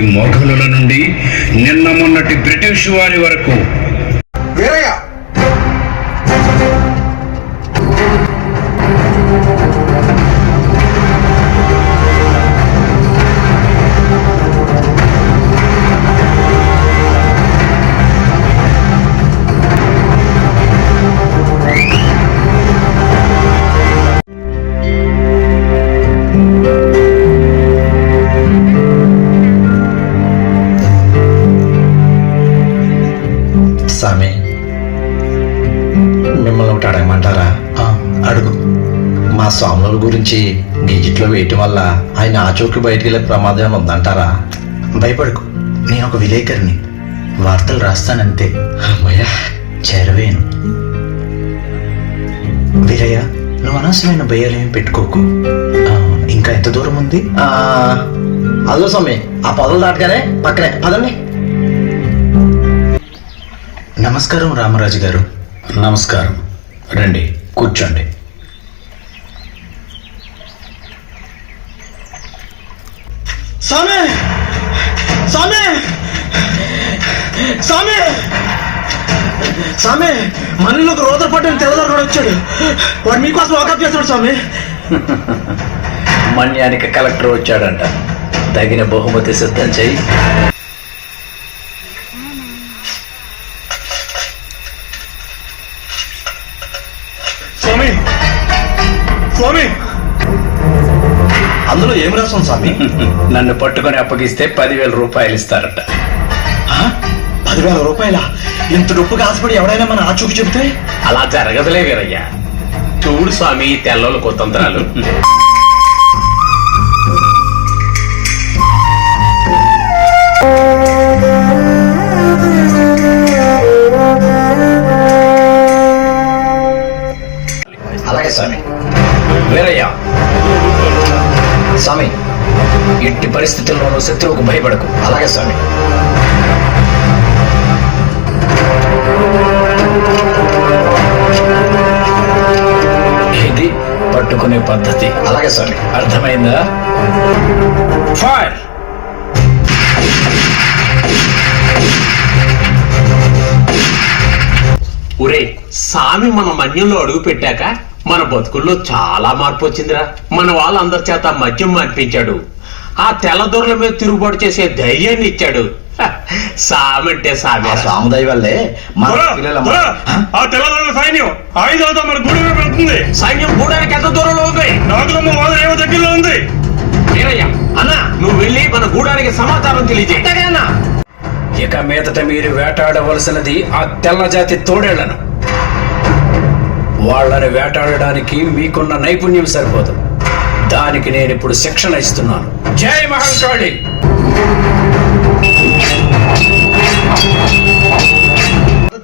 నాటి నుండి నిన్న మొన్నటి బ్రిటిష్ వారి వరకు మిమ్మల్ని ఒకటి అడగమంటారా? ఆ, అడుగు. మా స్వాముల గురించి గెజిట్లో వేయటం వల్ల ఆయన ఆచూకి బయటికి వెళ్ళే ప్రమాదం ఏమైనా ఉందంటారా? భయపడకు. నేను ఒక విలేకరిని. వార్తలు రాస్తానంతే. అమ్మయ్యా. చేరవేను. వీరయ్య నువ్వు అనవసరమైన భయాలేమి పెట్టుకోకు. ఆ, ఇంకా ఎంత దూరం ఉంది? ఆ, అదో స్వామి ఆ పొదలు దాటగానే పక్కనే. పదండి. నమస్కారం రామరాజు గారు. నమస్కారం. రండి కూర్చోండి. స్వామి! మనలో ఒక రోజు పట్టిన తెల్లదారు కూడా వచ్చాడు. వాడు మీకోసం వాకప్ చేస్తాడు స్వామి. మన్యానికి కలెక్టర్ వచ్చాడంట. తగిన బహుమతి సిద్ధం చేయి స్వామి! అందులో ఏం రాస్తాం స్వామి? నన్ను పట్టుకొని అప్పగిస్తే పదివేల రూపాయలు ఇస్తారట. ఆ? పదివేల రూపాయల? ఇంత డొప్పుగా ఆశపడి ఎవడైనా మన ఆచూకి చెప్తే అలా జరగదులే వీరయ్య. చూడు స్వామి తెల్లోలు కుతంత్రాలు వీరయ్య. స్వామి ఎట్టి పరిస్థితుల్లోనూ శత్రువుకు భయపడకు. అలాగే స్వామి. ఇది పట్టుకునే పద్ధతి. అలాగే స్వామి. అర్థమైందా? ఫైర్ సామి మన మన్యంలో అడుగు పెట్టాక మన బతుకుల్లో చాలా మార్పు వచ్చిందిరా. మన వాళ్ళందరి చేత మద్యం మాన్పించాడు. ఆ తెల్లదొరల మీద తిరుగుబాటు చేసే ధైర్యాన్ని ఇచ్చాడు. హ, సామి అంటే సామి ఆ స్వాముదయ వల్లే మన పిల్లల ఆ? తెల్లదొరల సైన్యం ఆయుధాలతో మన గుడి పెడుతుంది. సైన్యం కూడానికి ఎంత దూరంలో ఉంది? నాగులమ్మ ఏమో దగ్గరలో ఉంది. వీరయ్య అన్న నువ్వు వెళ్ళి మన గూడానికి సమాచారం తెలియజేయి. ఇక మీదట మీరు వేటాడవలసినది ఆ తెల్ల జాతి తోడేళ్ళను. వాళ్ళని వేటాడడానికి మీకున్న నైపుణ్యం సరిపోదు. దానికి నేను ఇప్పుడు శిక్షణ ఇస్తున్నాను. జై మహంకాళి!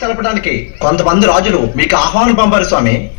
తెలపడానికి కొంతమంది రాజులు మీకు ఆహ్వానం పంపారు స్వామి.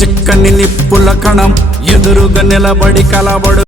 చిక్కని నిప్పుల కణం ఎదురుగా నిలబడి కలబడు